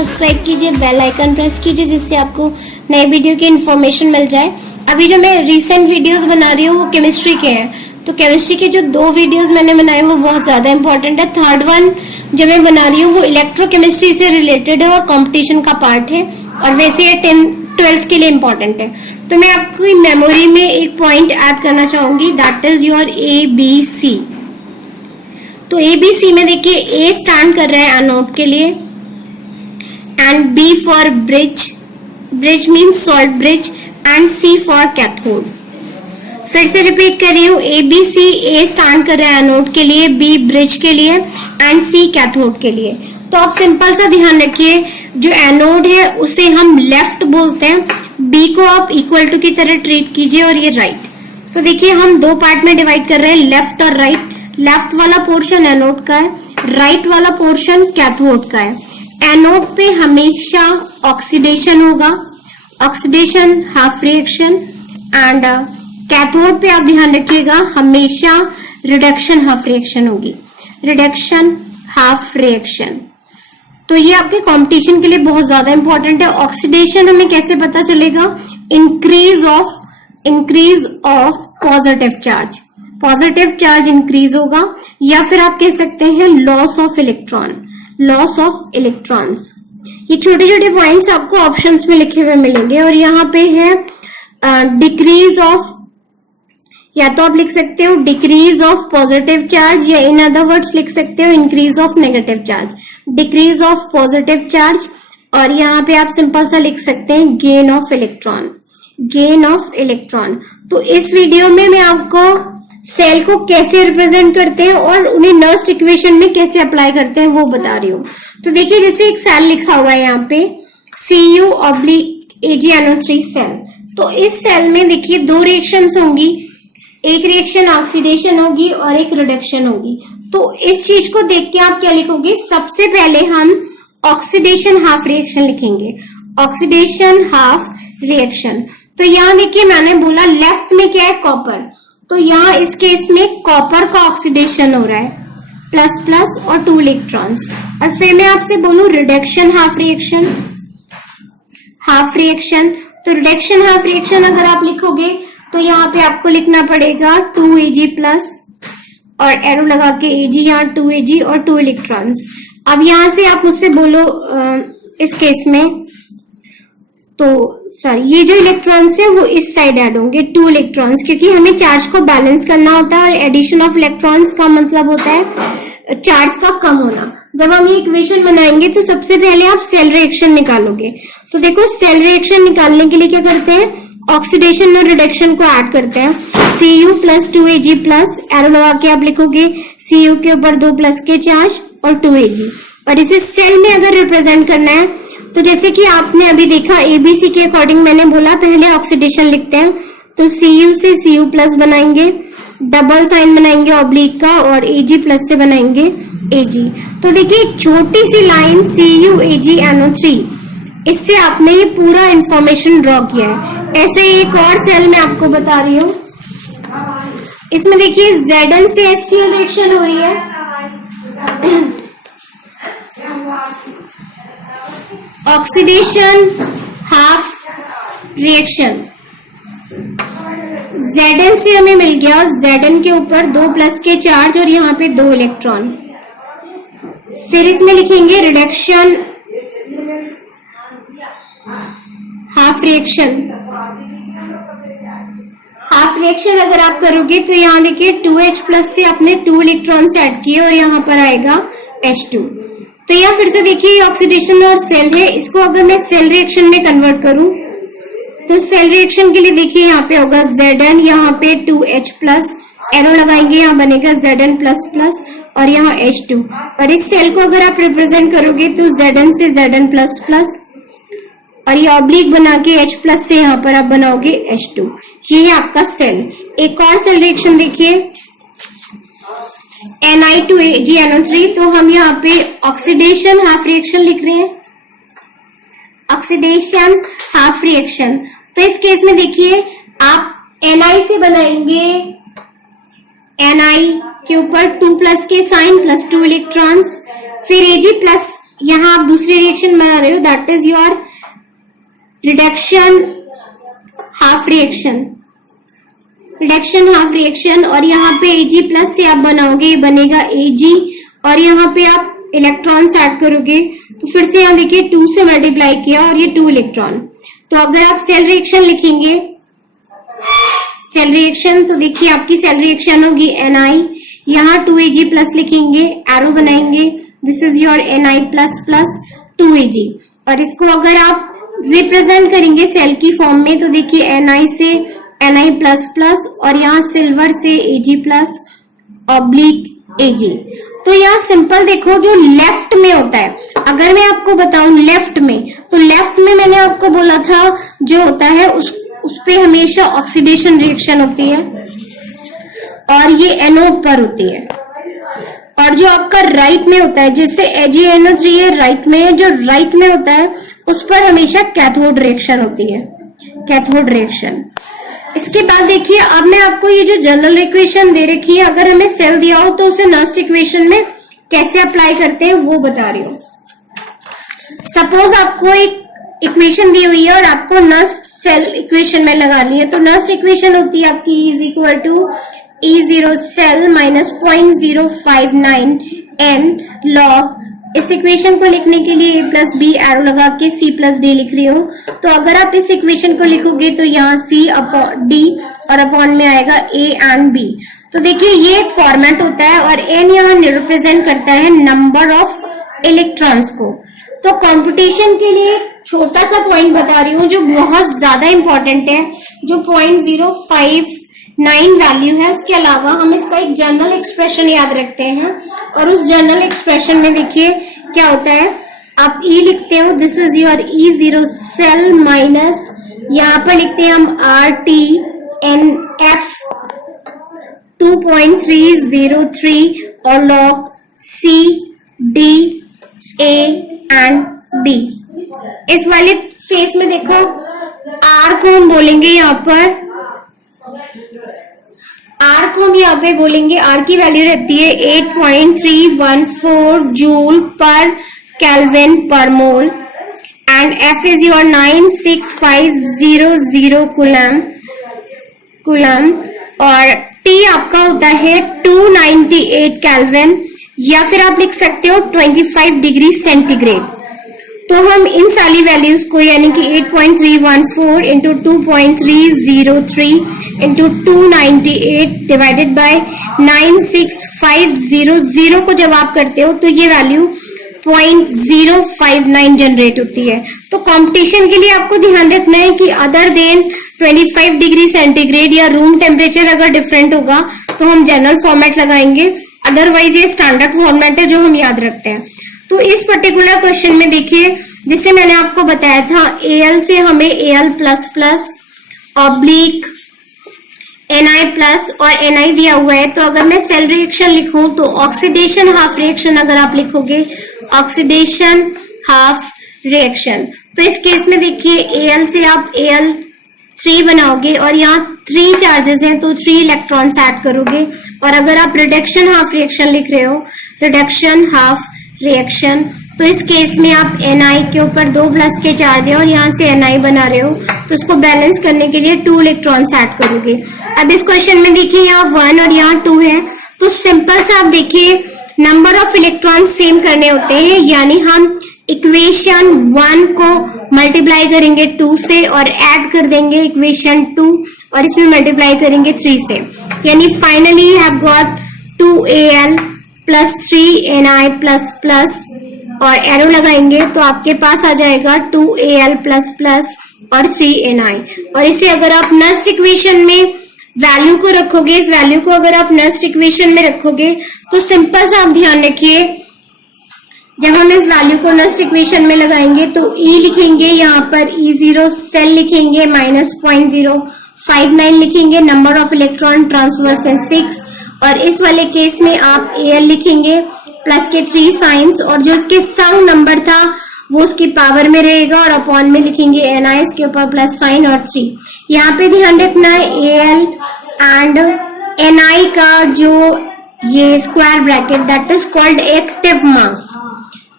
Subscribe कीजिए, bell icon press कीजिए जिससे आपको नए वीडियो की इन्फॉर्मेशन मिल जाए। अभी जो मैं रिसेंट वीडियोस बना रही हूँ वो केमिस्ट्री के हैं, तो केमिस्ट्री के जो 2 वीडियोस मैंने बनाए वो बहुत ज्यादा इंपॉर्टेंट है। थर्ड वन जो मैं बना रही हूँ वो इलेक्ट्रोकेमिस्ट्री से रिलेटेड है और कंपटीशन का पार्ट है, और वैसे ये 12th के लिए इम्पोर्टेंट है। तो मैं आपकी मेमोरी में एक पॉइंट ऐड करना चाहूंगी, दैट इज योर ABC। तो ABC में देखिए A स्टैंड कर रहा है एनोड के लिए, and B for bridge, bridge means salt bridge, and C for cathode. फिर से रिपीट कर रही हूँ, ABC, A स्टैंड कर रहा है एनोड के लिए, B ब्रिज के लिए, एंड C कैथोड के लिए। तो आप सिंपल सा ध्यान रखिए, जो एनोड है उसे हम लेफ्ट बोलते हैं, B को आप इक्वल टू की तरह ट्रीट कीजिए, और ये राइट। तो देखिए हम 2 पार्ट में डिवाइड कर रहे हैं, लेफ्ट और राइट। लेफ्ट वाला पोर्शन एनोड का है, राइट वाला पोर्शन कैथोड का है। एनोड पे हमेशा ऑक्सीडेशन होगा, oxidation half reaction, and cathode पे आप ध्यान रखिएगा हमेशा रिडक्शन हाफ रिएक्शन होगी, रिडक्शन हाफ रिएक्शन। तो ये आपके कंपटीशन के लिए बहुत ज्यादा इंपॉर्टेंट है। ऑक्सीडेशन हमें कैसे पता चलेगा? Increase of positive charge, positive charge increase होगा, या फिर आप कह सकते हैं loss of electron, loss of electrons. ये छोटे छोटे पॉइंट्स आपको ऑप्शंस में लिखे हुए मिलेंगे, और यहाँ पे है डिक्रीज ऑफ, या तो आप लिख सकते हो डिक्रीज ऑफ पॉजिटिव चार्ज, या इन अदर वर्ड्स लिख सकते हो increase of negative charge, decrease of positive charge, और यहाँ पे आप सिंपल सा लिख सकते हैं gain of electron, gain of electron. तो इस वीडियो में मैं आपको सेल को कैसे रिप्रेजेंट करते हैं और उन्हें नर्स्ट इक्वेशन में कैसे अप्लाई करते हैं वो बता रही हूँ। तो देखिए जैसे एक सेल लिखा हुआ है यहाँ पे Cu/AgNO3 सेल, तो इस सेल में देखिए 2 रिएक्शंस होंगी, एक रिएक्शन ऑक्सीडेशन होगी और एक रिडक्शन होगी। तो इस चीज को देख के आप क्या लिखोगे? सबसे पहले हम ऑक्सीडेशन हाफ रिएक्शन लिखेंगे, ऑक्सीडेशन हाफ रिएक्शन। तो यहाँ देखिए मैंने बोला लेफ्ट में क्या है? कॉपर, तो यहाँ इस केस में कॉपर का ऑक्सीडेशन हो रहा है, प्लस प्लस और 2 इलेक्ट्रॉन्स। और फिर मैं आपसे बोलूं reduction half reaction, half reaction. तो रिडक्शन हाफ रिएक्शन अगर आप लिखोगे तो यहाँ पे आपको लिखना पड़ेगा 2Ag प्लस, और एरो लगा के Ag, यहाँ 2Ag और 2 इलेक्ट्रॉन्स। अब यहां से आप मुझसे बोलो इस केस में, तो सॉरी ये जो इलेक्ट्रॉन्स है वो इस साइड ऐड होंगे, 2 इलेक्ट्रॉन्स, क्योंकि हमें चार्ज को बैलेंस करना होता है, और एडिशन ऑफ इलेक्ट्रॉन्स का मतलब होता है चार्ज का कम होना। जब हम ये इक्वेशन बनाएंगे तो सबसे पहले आप सेल रिएक्शन निकालोगे। तो देखो सेल रिएक्शन निकालने के लिए क्या करते हैं? ऑक्सीडेशन और रिडक्शन को ऐड करते हैं, Cu plus 2Ag plus, arrow लगा के आप लिखोगे Cu के ऊपर 2 प्लस के चार्ज और 2Ag। और इसे सेल में अगर रिप्रेजेंट करना है तो जैसे कि आपने अभी देखा ABC के अकॉर्डिंग मैंने बोला पहले ऑक्सीडेशन लिखते हैं, तो Cu से Cu प्लस बनाएंगे, डबल साइन बनाएंगे ऑब्लिक का, और Ag प्लस से बनाएंगे Ag। तो देखिए एक छोटी सी लाइन CuAgNO3, इससे आपने ये पूरा इंफॉर्मेशन ड्रॉ किया है। ऐसे ही एक और सेल मैं आपको बता रही हूँ, इसमें देखिए Zn से HCl रिएक्शन हो रही है, ऑक्सीडेशन हाफ रिएक्शन। Zn से हमें मिल गया, Zn के ऊपर 2 प्लस के चार्ज और यहाँ पे 2 इलेक्ट्रॉन। फिर इसमें लिखेंगे reduction half reaction. Half reaction अगर आप करोगे तो यहाँ देखिए 2H प्लस से अपने 2 इलेक्ट्रॉन्स ऐड किए, और यहाँ पर आएगा H2। तो यहाँ फिर से देखिए ऑक्सीडेशन और सेल है, इसको अगर मैं सेल रिएक्शन में कन्वर्ट करूं तो सेल रिएक्शन के लिए देखिए यहाँ पे होगा Zn, यहाँ पे 2H प्लस, एरो लगाएंगे, यहाँ बनेगा Zn प्लस प्लस, और यहाँ H2। और इस सेल को अगर आप रिप्रेजेंट करोगे तो Zn से Zn प्लस प्लस, और ये ऑब्लिक बना के H प्लस से यहाँ पर आप बनाओगे H2। ये है आपका सेल। एक और सेल रिएक्शन देखिए Ni2AgNO3, तो हम यहाँ पे ऑक्सीडेशन हाफ रिएक्शन लिख रहे हैं, ऑक्सीडेशन हाफ रिएक्शन। तो इस केस में देखिए आप Ni से बनाएंगे, Ni के ऊपर 2 प्लस के साइन प्लस 2 इलेक्ट्रॉन्स, फिर Ag प्लस यहाँ आप दूसरी रिएक्शन बना रहे हो, that is your reduction half reaction, reduction half reaction. और यहाँ पे Ag प्लस से आप बनाओगे, ये बनेगा Ag, और यहाँ पे आप इलेक्ट्रॉन्स ऐड करोगे तो फिर से यहाँ देखिए 2 से मल्टीप्लाई किया और ये 2 इलेक्ट्रॉन। तो अगर आप सेल रिएक्शन लिखेंगे, सेल रिएक्शन, तो देखिए आपकी सेल रिएक्शन होगी Ni, यहाँ 2Ag प्लस लिखेंगे, एरो बनाएंगे, this is your Ni plus plus 2Ag। और इसको अगर आप रिप्रेजेंट करेंगे सेल की फॉर्म में तो देखिए Ni से Ni प्लस प्लस और यहाँ सिल्वर से Ag प्लस ऑब्लिक Ag। तो यहाँ सिंपल देखो जो लेफ्ट में होता है, अगर मैं आपको बताऊं लेफ्ट में, तो लेफ्ट में मैंने आपको बोला था जो होता है उस पे हमेशा ऑक्सीडेशन रिएक्शन होती है और ये एनोड पर होती है। और जो आपका राइट में होता है, जैसे AgNO3 है राइट में, जो राइट में होता है उस पर हमेशा कैथोड रिएक्शन होती है, कैथोड रिएक्शन। इसके बाद देखिए अब मैं आपको ये जो जनरल इक्वेशन दे रखी है, अगर हमें सेल दिया हो तो उसे नस्ट इक्वेशन में कैसे अप्लाई करते हैं वो बता रही हूँ। सपोज आपको एक इक्वेशन दी हुई है और आपको नस्ट सेल इक्वेशन में लगानी है, तो नस्ट इक्वेशन होती है आपकी is equal to E0 cell minus 0.059 n log. इस इक्वेशन को लिखने के लिए a प्लस बी एरो लगा के c प्लस डी लिख रही हूँ। तो अगर आप इस इक्वेशन को लिखोगे तो यहाँ c अपॉन d और अपॉन में आएगा a एंड b। तो देखिए ये एक फॉर्मेट होता है और n यहाँ रिप्रेजेंट करता है नंबर ऑफ इलेक्ट्रॉन्स को। तो कंपटीशन के लिए एक छोटा सा पॉइंट बता रही हूँ जो बहुत ज्यादा इंपॉर्टेंट है, जो 0.059 वैल्यू है। उसके अलावा हम इसका एक जनरल एक्सप्रेशन याद रखते हैं और उस जनरल एक्सप्रेशन में देखिए क्या होता है, आप E लिखते हो, this is your E0 cell minus यहाँ पर लिखते हैं हम RTNF 2.303 और log C D A and B। इस वाले फेस में देखो R को हम बोलेंगे यहाँ पर, R को हम यहाँ पे बोलेंगे, R की वैल्यू रहती है 8.314 जूल पर केल्विन पर mole and F is your 96500 coulomb और T आपका होता है 298 केल्विन या फिर आप लिख सकते हो 25 डिग्री सेंटीग्रेड। तो हम इन सारी वैल्यूज को यानी कि 8.314 इंटू 2.303 इंटू 298 डिवाइडेड बाय 96500 को जब आप करते हो तो ये वैल्यू 0.059 जनरेट होती है। तो कंपटीशन के लिए आपको ध्यान रखना है कि अदर देन 25 डिग्री सेंटीग्रेड या रूम टेम्परेचर अगर डिफरेंट होगा तो हम जनरल फॉर्मेट लगाएंगे, अदरवाइज ये स्टैंडर्ड फॉर्मेट है जो हम याद रखते हैं। तो इस पर्टिकुलर क्वेश्चन में देखिए जिसे मैंने आपको बताया था Al से हमें Al plus plus oblique Ni plus और Ni दिया हुआ है। तो अगर मैं सेल रिएक्शन लिखूं तो ऑक्सीडेशन हाफ रिएक्शन अगर आप लिखोगे ऑक्सीडेशन हाफ रिएक्शन, तो इस केस में देखिए Al से आप Al3 बनाओगे और यहाँ 3 चार्जेस हैं तो 3 इलेक्ट्रॉन्स ऐड करोगे। और अगर आप रिडक्शन हाफ रिएक्शन लिख रहे हो, रिडक्शन हाफ रिएक्शन, तो इस केस में आप Ni के ऊपर 2 प्लस के चार्ज है और यहाँ से Ni बना रहे हो तो इसको बैलेंस करने के लिए 2 इलेक्ट्रॉन्स ऐड करोगे। अब इस क्वेश्चन में देखिए यहाँ 1 और यहाँ 2 है, तो सिंपल सा आप देखिए नंबर ऑफ इलेक्ट्रॉन्स सेम करने होते हैं, यानी हम इक्वेशन 1 को मल्टीप्लाई करेंगे 2 से और ऐड कर देंगे इक्वेशन 2 और इसमें मल्टीप्लाई करेंगे 3 से, यानी finally you have got 2Al plus 3Ni plus plus और एरो लगाएंगे तो आपके पास आ जाएगा 2Al प्लस प्लस और 3Ni। और इसे अगर आप नेक्स्ट इक्वेशन में वैल्यू को रखोगे, इस वैल्यू को अगर आप नेक्स्ट इक्वेशन में रखोगे तो सिंपल सा आप ध्यान रखिए, जब हम इस वैल्यू को नेक्स्ट इक्वेशन में लगाएंगे तो E लिखेंगे, यहाँ पर E0 सेल लिखेंगे माइनस 0.059 लिखेंगे, नंबर ऑफ इलेक्ट्रॉन ट्रांसफर्स है 6 और इस वाले केस में आप Al लिखेंगे प्लस के 3 साइंस और जो इसके संग नंबर था वो उसकी पावर में रहेगा और अपॉन में लिखेंगे Ni, इसके ऊपर प्लस साइन और 3। यहाँ पे ध्यान रखना है Al एंड Ni का जो ये square bracket that is called active mass,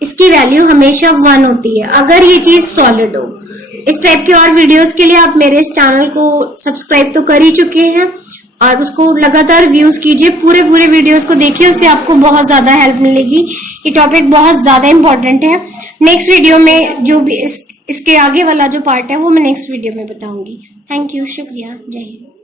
इसकी वैल्यू हमेशा 1 होती है अगर ये चीज सॉलिड हो। इस टाइप के और वीडियोस के लिए आप मेरे इस चैनल को सब्सक्राइब तो कर ही चुके हैं और उसको लगातार व्यूज कीजिए, पूरे वीडियोस को देखिए, उससे आपको बहुत ज्यादा हेल्प मिलेगी। ये टॉपिक बहुत ज्यादा इंपॉर्टेंट है। नेक्स्ट वीडियो में जो भी इसके आगे वाला जो पार्ट है वो मैं नेक्स्ट वीडियो में बताऊंगी। थैंक यू, शुक्रिया, जय हिंद।